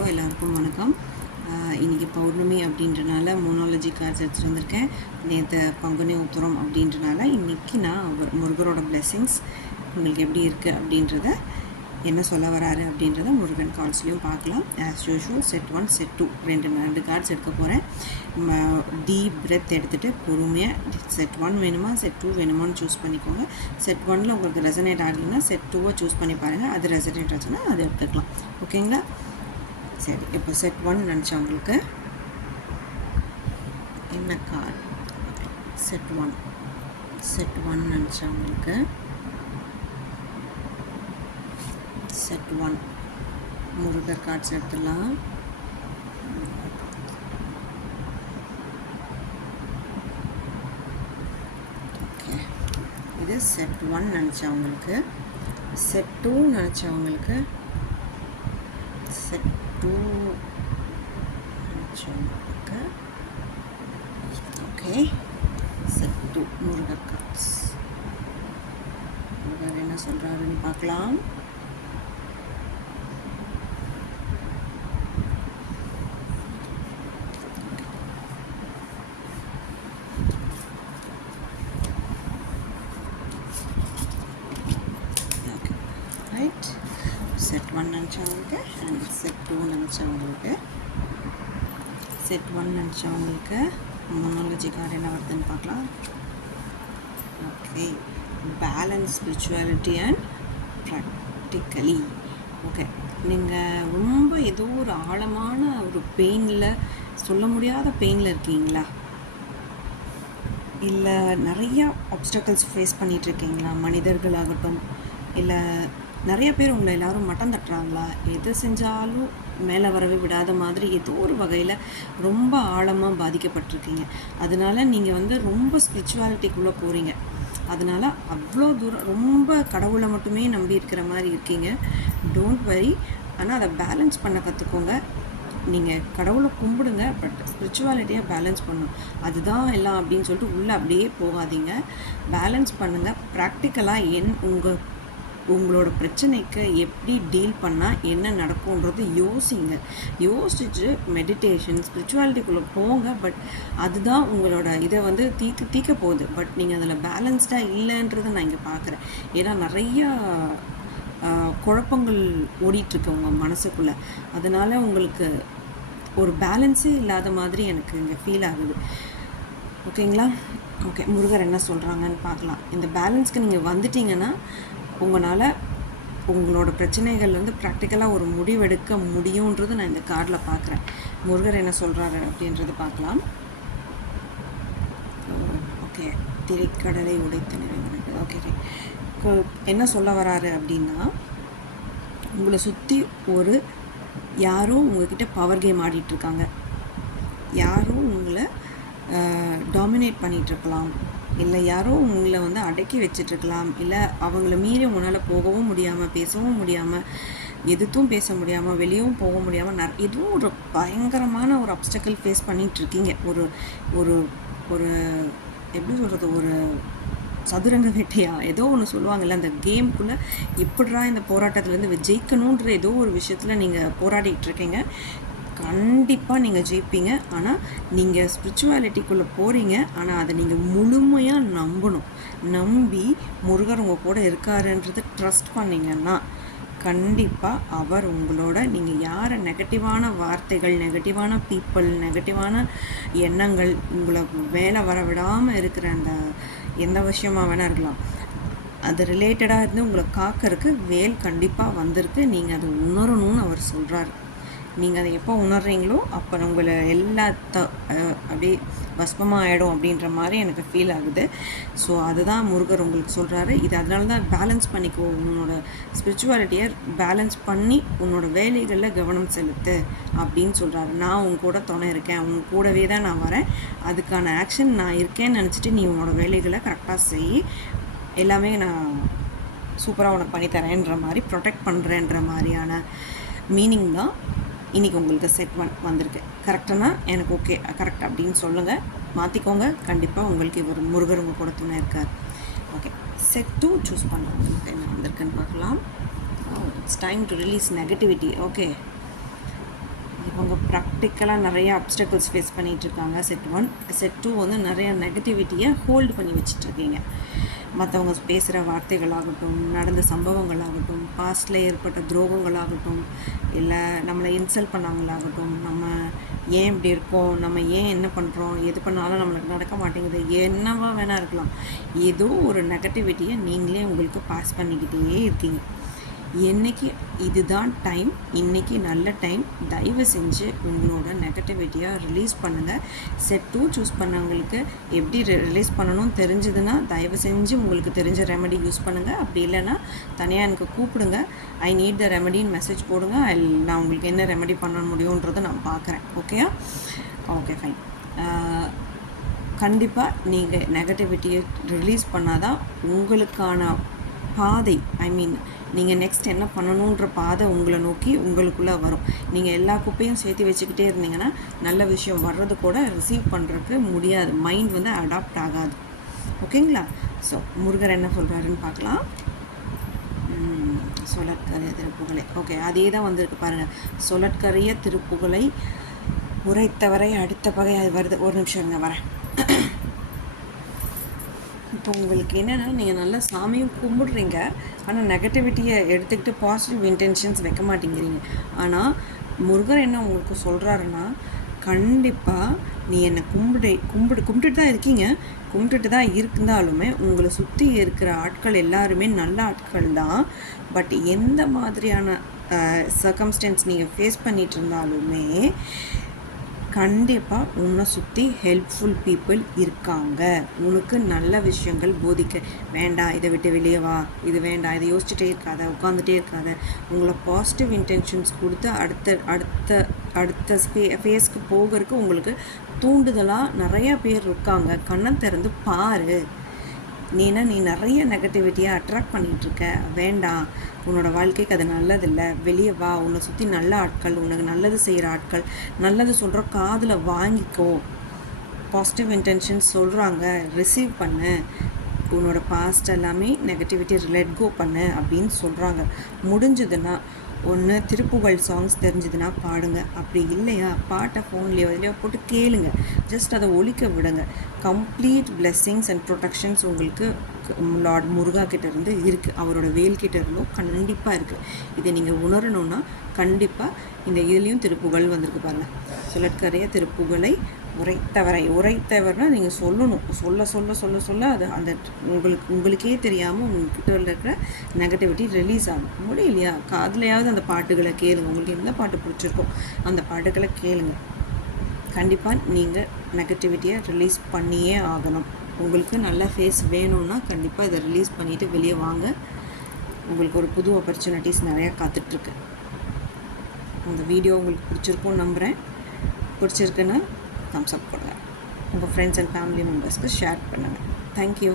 Hello எல்லாருக்கும் வணக்கம். இன்றைக்கி பௌர்ணமி அப்படின்றனால மோனாலஜி கார்ட்ஸ் எடுத்துகிட்டு வந்திருக்கேன். நேற்று பங்குனி உத்திரம் அப்படின்றனால இன்றைக்கி நான் முருகரோட பிளெஸ்ஸிங்ஸ் உங்களுக்கு எப்படி இருக்குது அப்படின்றத என்ன சொல்ல வராரு அப்படின்றத முருகன் கார்ட்ஸ்லேயும் பார்க்கலாம். ஆஸ் யூஷுவல் செட் 1 செட் 2 ரெண்டு கார்ட்ஸ் எடுக்க போகிறேன். டீப் பிரெத் எடுத்துகிட்டு பொறுமையாக செட் 1 வேணுமா செட் 2 வேணுமான்னு சூஸ் பண்ணிக்கோங்க. செட் 1 உங்களுக்கு ரெசனேட் ஆகலைன்னா செட் 2 சூஸ் பண்ணி பாருங்கள். அது ரெசனேட் ஆச்சுன்னா அது எடுத்துக்கலாம். ஓகேங்களா? சரி, இப்போ செட் 1 நினச்சவங்களுக்கு என்ன கார்டு? செட் 1 நினச்சவங்களுக்கு செட் 1 முருகர் கார்ட்ஸ் எடுத்துடலாம். ஓகே, இது செட் 1 நினச்சவங்களுக்கு. செட் 2 நினச்சவங்களுக்கு செட் 2 நினச்சவங்களுக்கு okay. Set 2 Murugar cards. Murugar என்ன சொல்கிறாருன்னு பார்க்கலாம். செட் 1 நினச்சவங்களுக்கு அண்ட் செட் 2 நினச்சவங்களுக்கு. செட் 1 நினச்சவங்களுக்கு மோனாலஜி கார்டு என்ன வருதுன்னு பார்க்கலாம். Okay, balance, spirituality and practically. ஓகே, நீங்கள் ரொம்ப ஏதோ ஒரு ஆழமான ஒரு பெயினில், சொல்ல முடியாத பெயினில் இருக்கீங்களா? இல்லை நிறையா ஆப்ஸ்டக்கிள்ஸ் ஃபேஸ் பண்ணிகிட்ருக்கீங்களா? மனிதர்களாகட்டும், இல்லை நிறைய பேர் உங்களை எல்லோரும் மட்டம் தட்டுறாங்களா? எது செஞ்சாலும் மேலே வரவே விடாத மாதிரி ஏதோ ஒரு வகையில் ரொம்ப ஆழமாக பாதிக்கப்பட்டிருக்கீங்க. அதனால் நீங்கள் ரொம்ப ஸ்பிரிச்சுவாலிட்டிக்குள்ளே போகிறீங்க. அதனால் அவ்வளோ தூரம் ரொம்ப கடவுளை மட்டுமே நம்பி இருக்கிற மாதிரி இருக்கீங்க. டோன்ட் வரி, ஆனால் அதை பேலன்ஸ் பண்ண கற்றுக்கோங்க. நீங்கள் கடவுளை கும்பிடுங்க, பட் ஸ்பிரிச்சுவாலிட்டியாக பேலன்ஸ் பண்ணணும். அதுதான் எல்லாம் அப்படின்னு சொல்லிட்டு உள்ளே அப்படியே போகாதீங்க. பேலன்ஸ் பண்ணுங்கள். ப்ராக்டிக்கலாக உங்களோட பிரச்சனைக்கு எப்படி டீல் பண்ணால் என்ன நடக்கும்ன்றது யோசிச்சு மெடிடேஷன், ஸ்பிரிச்சுவாலிட்டிக்குள்ளே போங்க. பட் அதுதான் உங்களோட இதை தீக்க போகுது. பட் நீங்கள் அதில் பேலன்ஸ்டாக இல்லைன்றதை நான் இங்கே பார்க்குறேன். ஏன்னா நிறையா குழப்பங்கள் ஓடிட்டுருக்கு உங்கள் மனசுக்குள்ளே. அதனால் உங்களுக்கு ஒரு பேலன்ஸே இல்லாத மாதிரி எனக்கு இங்கே ஃபீல் ஆகுது. ஓகேங்களா? ஓகே, முருகர் என்ன சொல்கிறாங்கன்னு பார்க்கலாம். இந்த பேலன்ஸ்க்கு நீங்கள் வந்துட்டீங்கன்னா உங்களால் உங்களோட பிரச்சனைகள் ப்ராக்டிக்கலாக ஒரு முடிவெடுக்க முடியுன்றது நான் இந்த கார்டில் பார்க்குறேன். முருகர் என்ன சொல்கிறாரு அப்படின்றது பார்க்கலாம். ஓகே, திரைக்கடலை உடைத்த நிறைவு. ஓகே, என்ன சொல்ல வராரு அப்படின்னா, உங்களை சுற்றி யாரோ உங்கள்கிட்ட பவர் கேம் ஆடிட்டுருக்காங்க. யாரோ உங்களை டாமினேட் பண்ணிகிட்ருக்கலாம், இல்லை யாரோ உங்களை அடக்கி வச்சிட்ருக்கலாம், இல்லை அவங்கள மீறி உங்களால் போகவும் முடியாமல், பேசவும் முடியாமல், எதுவும் பேச முடியாமல், வெளியவும் போக முடியாமல் எதுவும் ஒரு பயங்கரமான ஒரு அப்டக்கிள் ஃபேஸ் பண்ணிகிட்ருக்கீங்க. ஒரு ஒரு ஒரு எப்படி சொல்கிறது, ஒரு சதுரங்க வேட்டையா ஏதோ ஒன்று சொல்லுவாங்கள்ல, அந்த கேம்குள்ளே எப்படிரா இந்த போராட்டத்துலேருந்து ஜெயிக்கணுன்ற ஏதோ ஒரு விஷயத்தில் நீங்கள் போராடிட்டுருக்கீங்க. கண்டிப்பாக நீங்கள் ஜெயிப்பீங்க. ஆனால் நீங்கள் ஸ்பிரிச்சுவாலிட்டிக்குள்ளே போகிறீங்க. ஆனால் அதை நீங்கள் முழுமையாக நம்பி முருகர் உங்கள் கூட இருக்காருன்றது ட்ரஸ்ட் பண்ணிங்கன்னா கண்டிப்பாக அவர் உங்களோட, நீங்கள் யாரை நெகட்டிவான வார்த்தைகள், நெகட்டிவான பீப்புள், நெகட்டிவான எண்ணங்கள் உங்களை வேலை வர விடாமல் இருக்கிற அந்த எந்த விஷயமாக வேணால் இருக்கலாம், அது ரிலேட்டடாக இருந்து உங்களை காக்கிறதுக்கு வேல் கண்டிப்பாக வந்திருக்கு. நீங்கள் அதை உணரணும்னு அவர் சொல்கிறாரு. நீங்கள் அதை எப்போ உணர்றீங்களோ அப்போ உங்களை அப்படியே பஸ்மமாக ஆகிடும் அப்படின்ற மாதிரி எனக்கு ஃபீல் ஆகுது. ஸோ அதுதான் முருகர் உங்களுக்கு சொல்கிறாரு. இது அதனால தான் பேலன்ஸ் பண்ணிக்கோ, உன்னோட ஸ்பிரிச்சுவாலிட்டியை பேலன்ஸ் பண்ணி உன்னோட வேலைகளில் கவனம் செலுத்து அப்படின்னு சொல்கிறாரு. நான் உங்க கூட துணை இருக்கேன், உங்க கூடவே தான் நான் வரேன், அதுக்கான ஆக்ஷன் நான் இருக்கேன்னு நினச்சிட்டு நீ உன்னோட வேலைகளை கரெக்டாக செய், எல்லாமே நான் சூப்பராக உனக்கு பண்ணித்தரேன்ற மாதிரி, ப்ரொடெக்ட் பண்ணுறேன்ற மாதிரியான மீனிங் தான் இன்றைக்கி உங்களுக்கு செட் 1 வந்திருக்கு. கரெக்டானா எனக்கு ஓகே, கரெக்ட் அப்படின்னு சொல்லுங்கள், மாற்றிக்கோங்க. கண்டிப்பாக உங்களுக்கு இவர் முருகர் உங்கள் கூட துணை இருக்கார். ஓகே, செட் 2 சூஸ் பண்ணுறவங்களுக்கு என்ன வந்திருக்குன்னு பார்க்கலாம். It's time to release negativity. Okay, ப்ராக்டிக்கலாக நிறைய அப்டக்கிள்ஸ் ஃபேஸ் பண்ணிகிட்ருக்காங்க. செட் 1. செட் 2 வந்து நிறைய நெகட்டிவிட்டியை ஹோல்டு பண்ணி வச்சிட்ருக்கீங்க. மற்றவங்க பேசுகிற வார்த்தைகளாகட்டும், நடந்த சம்பவங்களாகட்டும், பாஸ்டில் ஏற்பட்ட துரோகங்களாகட்டும், இல்லை நம்மளை இன்சல்ட் பண்ணவங்களாகட்டும், நம்ம ஏன் இப்படி இருக்கோம், நம்ம ஏன் என்ன பண்ணுறோம், எது பண்ணாலும் நம்மளுக்கு நடக்க மாட்டேங்குது, என்னவா வேணால் இருக்கலாம். ஏதோ ஒரு நெகட்டிவிட்டியை நீங்களே உங்களுக்கு பாஸ் பண்ணிக்கிட்டே இருக்கீங்க. என்றைக்கு இதுதான் டைம், இன்றைக்கி நல்ல டைம். தயவு செஞ்சு உங்களோட நெகட்டிவிட்டியாக ரிலீஸ் பண்ணுங்கள். செட் 2 சூஸ் பண்ணவங்களுக்கு எப்படி ரிலீஸ் பண்ணணும்னு தெரிஞ்சதுன்னா தயவு செஞ்சு உங்களுக்கு தெரிஞ்ச ரெமெடி யூஸ் பண்ணுங்கள். அப்படி இல்லைன்னா தனியாக எனக்கு கூப்பிடுங்க, ஐ நீட் த ரெமெடின்னு மெசேஜ் போடுங்க. நான் உங்களுக்கு என்ன ரெமெடி பண்ண முடியுன்றதை நான் பார்க்குறேன். ஓகேயா? Okay, fine. கண்டிப்பாக நீங்கள் நெகட்டிவிட்டியை ரிலீஸ் பண்ணால் தான் உங்களுக்கான பாதை, நீங்கள் நெக்ஸ்ட் என்ன பண்ணணுன்ற பாதை உங்களை நோக்கி உங்களுக்குள்ளே வரும். நீங்கள் எல்லா குப்பையும் சேர்த்து வச்சுக்கிட்டே இருந்தீங்கன்னா நல்ல விஷயம் வர்றது கூட ரிசீவ் பண்ணுறதுக்கு முடியாது. மைண்ட் வந்து அடாப்ட் ஆகாது. ஓகேங்களா? ஸோ முருகர் என்ன சொல்கிறாருன்னு பார்க்கலாம். சொலற்கரிய திருப்புகழை. ஓகே, அதே தான் வந்திருக்கு பாருங்கள். சொலற்கரிய திருப்புகழை உரைத்தவரை அடுத்த பகை. அது வருது. ஒரு நிமிஷம் இருங்க, வரேன். இப்போ உங்களுக்கு என்னென்னா, நீங்கள் நல்லா சாமியும் கும்பிடுறீங்க, ஆனால் நெகட்டிவிட்டியை எடுத்துக்கிட்டு பாசிட்டிவ் இன்டென்ஷன்ஸ் வைக்க மாட்டேங்கிறீங்க. ஆனால் முருகர் என்ன உங்களுக்கு சொல்கிறாருன்னா, கண்டிப்பாக நீ என்னை கும்பிட்டுட்டு தான் இருக்கீங்க, கும்பிட்டுட்டு தான் இருந்தாலுமே உங்களை சுற்றி இருக்கிற ஆட்கள் எல்லாருமே நல்ல ஆட்கள் தான். பட் எந்த மாதிரியான சர்க்கம்ஸ்டன்ஸ் நீங்கள் ஃபேஸ் பண்ணிகிட்டு இருந்தாலுமே கண்டிப்பாக உன்னை சுற்றி ஹெல்ப்ஃபுல் பீப்புள் இருக்காங்க. உனக்கு நல்ல விஷயங்கள் போதிக்க வேண்டாம், இதை விட்டு வெளியே வா, இது வேண்டாம், இதை யோசிச்சுட்டே இருக்காத, உட்காந்துட்டே இருக்காத. உங்களை பாசிட்டிவ் இன்டென்ஷன்ஸ் கொடுத்து அடுத்த ஃபேஸ்க்கு போகிறதுக்கு உங்களுக்கு தூண்டுதலாக நிறையா பேர் இருக்காங்க. கண்ணை திறந்து பாரு. நீ நிறைய நெகட்டிவிட்டியாக அட்ராக்ட் பண்ணிகிட்ருக்க. வேண்டாம், உன்னோட வாழ்க்கைக்கு அது நல்லதில்லை, வெளியே வா. உன்னை சுற்றி நல்ல ஆட்கள், உனக்கு நல்லது செய்கிற ஆட்கள், நல்லது சொல்கிற காதில் வாங்கிக்கோ. பாசிட்டிவ் இன்டென்ஷன்ஸ் சொல்கிறாங்க, ரிசீவ் பண்ணு. உன்னோட பாஸ்ட் எல்லாமே நெகட்டிவிட்டி லெட் கோ பண்ணு அப்படின்னு சொல்கிறாங்க. முடிஞ்சதுன்னா ஒன்று திருப்புகழ் சாங்ஸ் தெரிஞ்சதுன்னா பாடுங்க. அப்படி இல்லையா, பாட்டை ஃபோன்லேயோ இதுலையோ போட்டு கேளுங்க. ஜஸ்ட் அதை ஒலிக்க விடுங்க. கம்ப்ளீட் பிளெஸ்ஸிங்ஸ் அண்ட் ப்ரொடெக்ஷன்ஸ் உங்களுக்கு லார்ட் முருகா கிட்டேருந்து இருக்குது. அவரோட வேல்கிட்ட இருந்தும் கண்டிப்பாக இருக்குது. இதை நீங்கள் உணரணுன்னா கண்டிப்பாக இந்த இதுலேயும் திருப்புகழ் வந்திருக்கு பாருங்கள். சொலற்கரிய திருப்புகழை உரைத்தவர்னால் நீங்கள் சொல்லணும். சொல்ல அது அந்த உங்களுக்கே தெரியாமல் உங்கள்கிட்ட இருக்கிற நெகட்டிவிட்டி ரிலீஸ் ஆகும். முடியலையா, காதுலையாவது அந்த பாட்டுகளை கேளுங்க. உங்களுக்கு எந்த பாட்டு பிடிச்சிருக்கோ அந்த பாட்டுகளை கேளுங்க. கண்டிப்பாக நீங்கள் நெகட்டிவிட்டியை ரிலீஸ் பண்ணியே ஆகணும். உங்களுக்கு நல்ல ஃபேஸ் வேணும்னா கண்டிப்பாக இதை ரிலீஸ் பண்ணிவிட்டு வெளியே வாங்க. உங்களுக்கு ஒரு புது ஆப்பர்ச்சுனிட்டிஸ் நிறையா காத்துட்ருக்கு. இந்த வீடியோ உங்களுக்கு பிடிச்சிருக்கும்னு நம்புகிறேன். பிடிச்சிருக்குன்னா தம்ஸ் அப் கொடுங்க. உங்கள் ஃப்ரெண்ட்ஸ் அண்ட் ஃபேமிலி மெம்பர்ஸ்க்கு ஷேர் பண்ணுங்கள். தேங்க்யூ.